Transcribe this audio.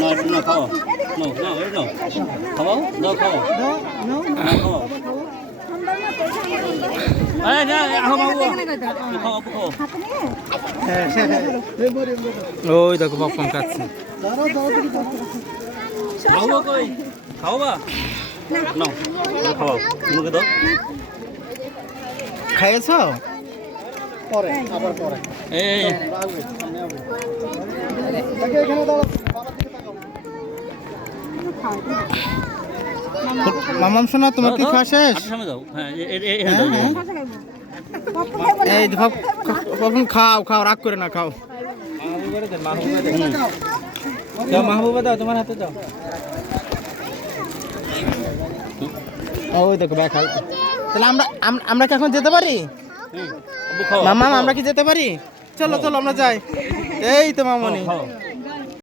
No, খাও। No, no. খাও, দাও খাও। খাও। এই না, আহো বাবু। খাও, খাও। ওই দেখো পপকর্ন খাচ্ছে। খাও কই? খাও বা? No, খাও। মুখে দাও। খাইয়েছো? পরে আবার পরে এই দেখে এখানে দাও বাবার দিকে তাকাও মামাম শোনা তোমার কি খাওয়া শেষ? সামনে দাও। হ্যাঁ, এখানে দাও। এই পপকর্ন খাও রাগ করে না খাও। মাহবুবা দাও তোমার হাতে দাও। ওই দেখো ভাই খাই। তাহলে আমরা কি এখন যেতে পারি? মামা আমরা কি যেতে পারি? চলো আমরা যাই। এই তো মামনি।